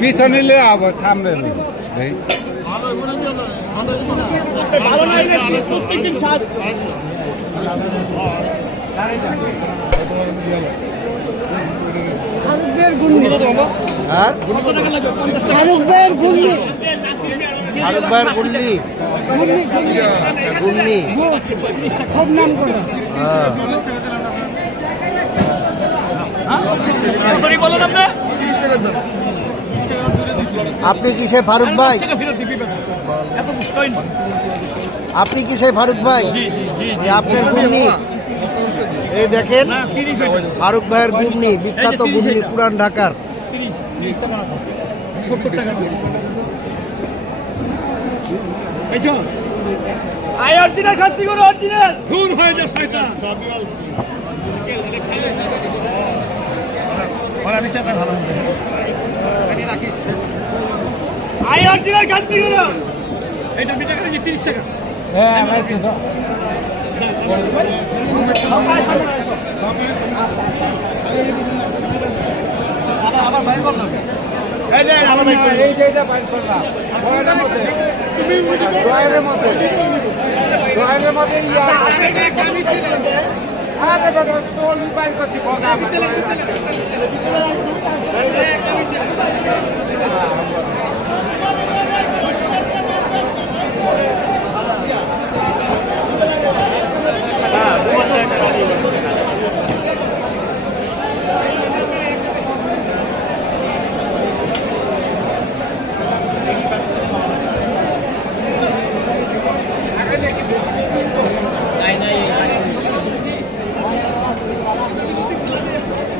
পিছনে সামনে আপনি কি সেই ফারুক ভাই? আপনি কি সেই ফারুক ভাই? আপনার ঘুগনি এই দেখেন, ফারুক ভাইয়ের ঘুগনি, বিখ্যাত ঘুগনি পুরান ঢাকার।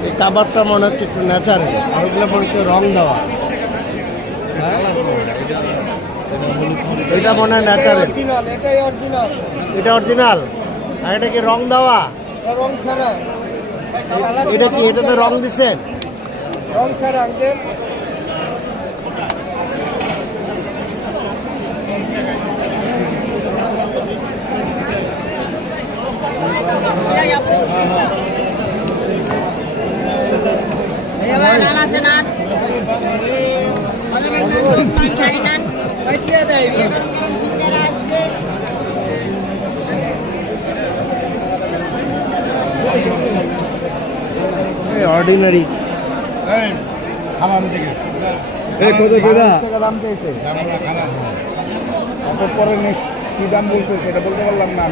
এই কাবাবটা মনে হচ্ছে একটু ন্যাচারাল, আর ওগুলো মনে হচ্ছে রং দেওয়া। এটা মনে হয় ন্যাচারাল, এটা অরিজিনাল। আর এটা কি রং দেওয়া? রং ছাড়া। এটা কি, এটাতে রং দিচ্ছেন? রং ছাড়া। অর্ডিনারি দাম চাইছে, পরে কি দাম বলছে সেটা বলতে পারলাম না।